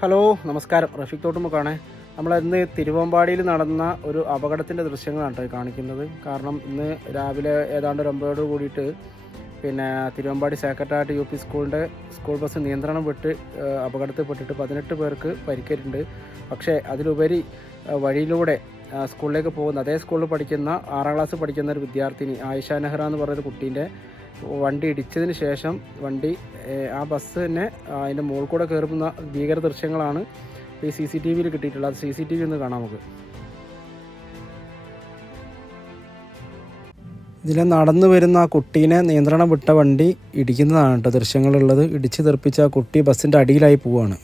Hello നമസ്കാരം. റഫീഖ് തോട്ടുമുക്കാണ്. നമ്മൾ ഇന്ന് തിരുവമ്പാടിയിൽ നടന്ന ഒരു അപകടത്തിന്റെ ദൃശ്യങ്ങളാണ് കേട്ടോ കാണിക്കുന്നത്. കാരണം ഇന്ന് രാവിലെ ഏതാണ്ട് ഒരു ഒമ്പതോട് കൂടിയിട്ട് പിന്നെ തിരുവമ്പാടി സെക്രട്ടേറിയറ്റ് യു പി സ്കൂളിന്റെ സ്കൂൾ ബസ് നിയന്ത്രണം വിട്ട് അപകടത്തിൽ അപകടത്തിൽപ്പെട്ടിട്ട് പതിനെട്ട് പേർക്ക് പരിക്കേറ്റിട്ടുണ്ട്. പക്ഷേ അതിലുപരി വഴിയിലൂടെ സ്കൂളിലേക്ക് പോകുന്ന അതേ സ്കൂളിൽ പഠിക്കുന്ന ആറാം ക്ലാസ് പഠിക്കുന്ന ഒരു വിദ്യാർത്ഥിനി ആയിഷ നെഹ്റ എന്ന് പറയുന്ന കുട്ടീന്റെ വണ്ടി ഇടിച്ചതിന് ശേഷം വണ്ടി ആ ബസ് തന്നെ അതിന്റെ മുകളിൽ കൂടെ കയറുന്ന ഭീകര ദൃശ്യങ്ങളാണ് ഈ സി സി ടി വിയിൽ കിട്ടിയിട്ടുള്ളത്. സി സി ടി വി ഒന്ന് കാണാം നമുക്ക്. ഇതിൽ നടന്നു വരുന്ന ആ കുട്ടീനെ നിയന്ത്രണം വിട്ട വണ്ടി ഇടിക്കുന്നതാണ് കേട്ടോ ദൃശ്യങ്ങളുള്ളത്. ഇടിച്ചു തെറിപ്പിച്ച ആ കുട്ടി ബസ്സിന്റെ അടിയിലായി പോവാണ്.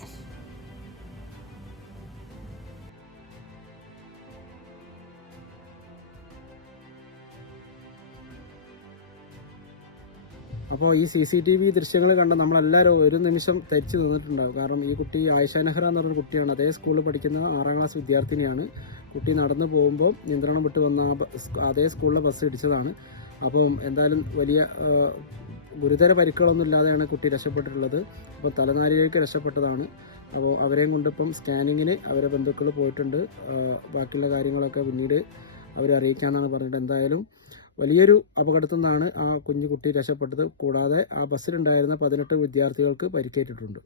അപ്പോൾ ഈ സി സി ടി വി ദൃശ്യങ്ങൾ കണ്ട നമ്മളെല്ലാവരും ഒരു നിമിഷം തരിച്ചു നിന്നിട്ടുണ്ടാകും. കാരണം ഈ കുട്ടി ആയിഷ നെഹ്റ എന്ന് പറഞ്ഞ കുട്ടിയാണ്. അതേ സ്കൂളിൽ പഠിക്കുന്ന ആറാം ക്ലാസ് വിദ്യാർത്ഥിനിയാണ്. കുട്ടി നടന്നു പോകുമ്പോൾ നിയന്ത്രണം വിട്ട് വന്ന അതേ സ്കൂളിലെ ബസ് ഇടിച്ചതാണ്. അപ്പം എന്തായാലും വലിയ ഗുരുതര പരിക്കുകളൊന്നും ഇല്ലാതെയാണ് കുട്ടി രക്ഷപ്പെട്ടിട്ടുള്ളത്. അപ്പോൾ തലനാരികൾക്ക് രക്ഷപ്പെട്ടതാണ്. അപ്പോൾ അവരെയും കൊണ്ടിപ്പം സ്കാനിങ്ങിന് അവരെ ബന്ധുക്കൾ പോയിട്ടുണ്ട്. ബാക്കിയുള്ള കാര്യങ്ങളൊക്കെ പിന്നീട് അവരെ അറിയിക്കാമെന്നാണ് പറഞ്ഞിട്ട് എന്തായാലും വലിയൊരു അപകടത്തിൽ നിന്നാണ് ആ കുഞ്ഞുകുട്ടി രക്ഷപ്പെട്ടത്. കൂടാതെ ആ ബസ്സിലുണ്ടായിരുന്ന പതിനെട്ട് വിദ്യാർത്ഥികൾക്ക് പരിക്കേറ്റിട്ടുണ്ട്.